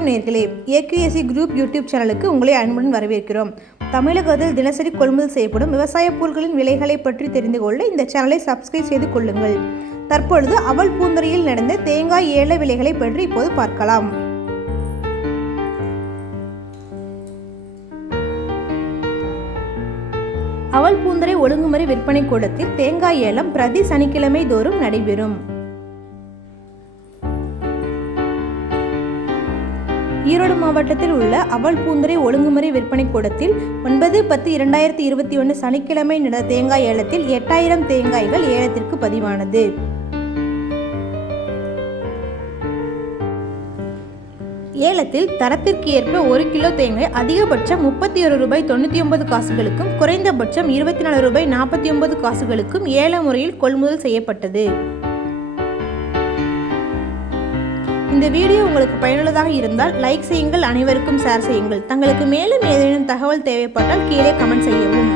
வணக்கம் நேர்களே. AKSC group YouTube சேனலுக்கு உங்களை அன்புடன் வரவேற்கிறோம். தமிழகத்தில் தினசரி கொள்முதல் செய்யப்படும் விவசாய பொருட்களின் விலைகளை பற்றி தெரிந்து கொள்ள இந்த சேனலை சப்ஸ்கிரைப் செய்து கொள்ளுங்கள். தற்பொழுது அவல் பூந்தரையில் நடந்த தேங்காய் ஏல விலைகளை பற்றி இப்போது பார்க்கலாம். அவல் பூந்தரை ஒழுங்குமுறை விற்பனை கூடத்தில் தேங்காய் ஏலம் பிரதி சனிக்கிழமை தோறும் நடைபெறும். ஈரோடு மாவட்டத்தில் உள்ள அவல் பூந்தரை ஒழுங்குமுறை விற்பனை கூடத்தில் ஒன்பது பத்து இரண்டாயிரத்தி இருபத்தி ஒன்று சனிக்கிழமை நடந்த தேங்காய் ஏலத்தில் எட்டாயிரம் தேங்காய்கள் ஏலத்திற்கு பதிவானது. ஏலத்தில் தரத்திற்கு ஏற்ப ஒரு கிலோ தேங்காய் அதிகபட்சம் முப்பத்தி ஒரு ரூபாய் தொண்ணூற்றி ஒன்பது காசுகளுக்கும் குறைந்தபட்சம் இருபத்தி நாலு ரூபாய் நாற்பத்தி ஒன்பது காசுகளுக்கும் ஏல முறையில் கொள்முதல் செய்யப்பட்டது. இந்த வீடியோ உங்களுக்கு பயனுள்ளதாக இருந்தால் லைக் செய்யுங்கள் அனைவருக்கும் ஷேர் செய்யுங்கள். தங்களுக்கு மேலும் ஏதேனும் தகவல் தேவைப்பட்டால் கீழே கமெண்ட் செய்யவும்.